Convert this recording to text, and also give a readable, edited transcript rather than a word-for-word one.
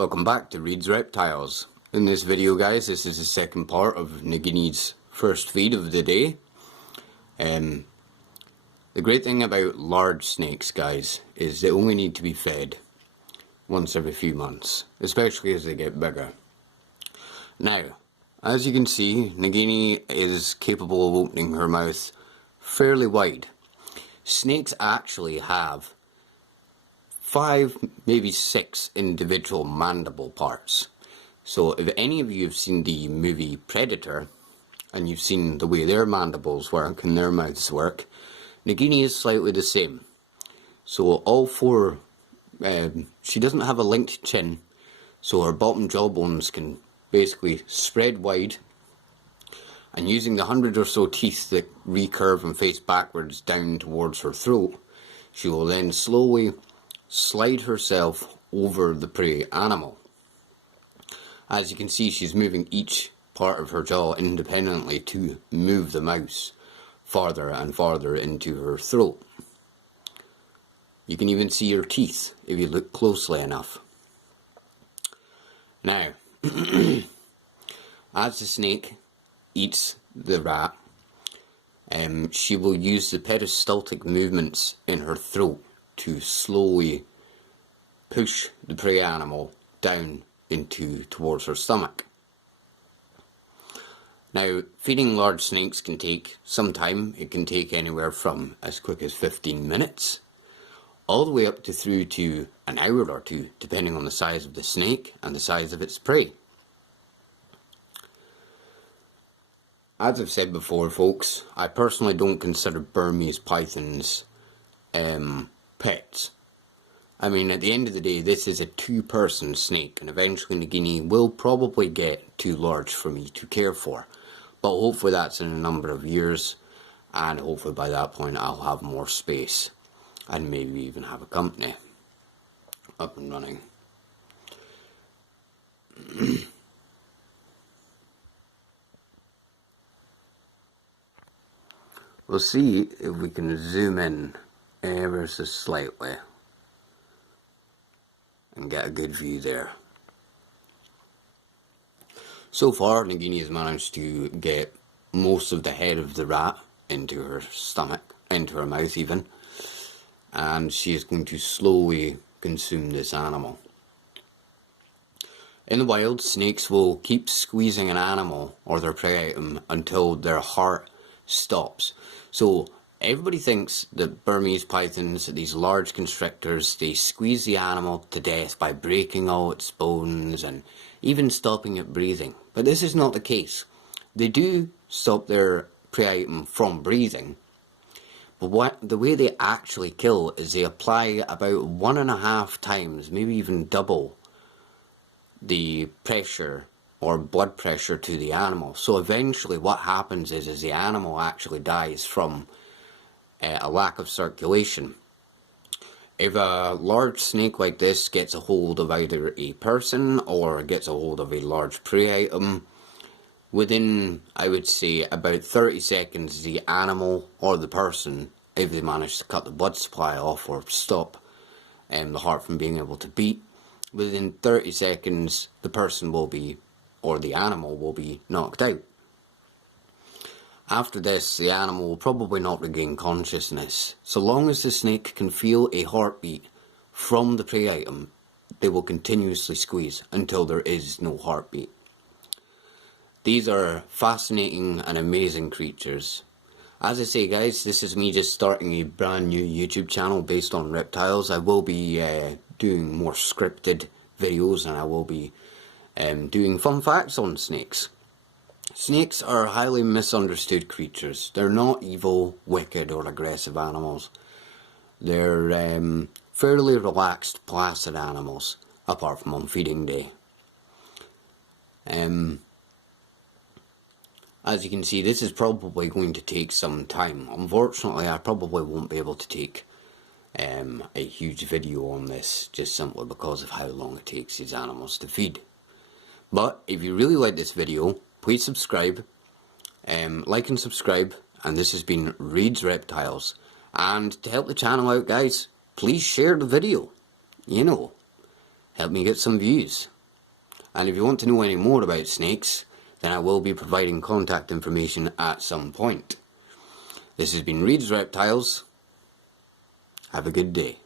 Welcome back to Reed's Reptiles. In this video guys, this is the second part of Nagini's first feed of the day. The great thing about large snakes guys is they only need to be fed once every few months, especially as they get bigger. Now, as you can see, Nagini is capable of opening her mouth fairly wide. Snakes actually have 5, maybe 6 individual mandible parts. So if any of you have seen the movie Predator, and you've seen the way their mandibles work and their mouths work, Nagini is slightly the same. So all 4, she doesn't have a linked chin, so her bottom jawbones can basically spread wide, and using the 100 or so teeth that recurve and face backwards down towards her throat, she will then slowly slide herself over the prey animal. As you can see, she's moving each part of her jaw independently to move the mouse farther and farther into her throat. You can even see her teeth if you look closely enough. Now, as the snake eats the rat, she will use the peristaltic movements in her throat to slowly push the prey animal down towards her stomach. Now, feeding large snakes can take some time. It can take anywhere from as quick as 15 minutes all the way up through to an hour or two, depending on the size of the snake and the size of its prey. As I've said before folks, I personally don't consider Burmese pythons pets. I mean, at the end of the day, this is a 2-person snake, and eventually Nagini will probably get too large for me to care for. But hopefully that's in a number of years, and hopefully by that point I'll have more space, and maybe even have a company up and running. We'll see if we can zoom in ever so slightly and get a good view there. So far, Nagini has managed to get most of the head of the rat into her stomach, into her mouth even, and she is going to slowly consume this animal. In the wild, snakes will keep squeezing an animal or their prey item until their heart stops. So everybody thinks that Burmese pythons, these large constrictors, they squeeze the animal to death by breaking all its bones and even stopping it breathing. But this is not the case. They do stop their prey item from breathing, but the way they actually kill is they apply about 1.5 times, maybe even double, the pressure or blood pressure to the animal. So eventually what happens is the animal actually dies from a lack of circulation. If a large snake like this gets a hold of either a person or gets a hold of a large prey item, within, I would say, about 30 seconds, the animal or the person, if they manage to cut the blood supply off or stop the heart from being able to beat, within 30 seconds the person will be, or the animal will be, knocked out. After this, the animal will probably not regain consciousness. So long as the snake can feel a heartbeat from the prey item, they will continuously squeeze until there is no heartbeat. These are fascinating and amazing creatures. As I say guys, this is me just starting a brand new YouTube channel based on reptiles. I will be doing more scripted videos, and I will be doing fun facts on snakes. Snakes are highly misunderstood creatures. They're not evil, wicked or aggressive animals. They're fairly relaxed, placid animals, apart from on feeding day. As you can see, this is probably going to take some time. Unfortunately, I probably won't be able to take a huge video on this, just simply because of how long it takes these animals to feed. But if you really like this video, please subscribe, like and subscribe, and this has been Reed's Reptiles. And to help the channel out guys, please share the video, you know, help me get some views. And if you want to know any more about snakes, then I will be providing contact information at some point. This has been Reed's Reptiles. Have a good day.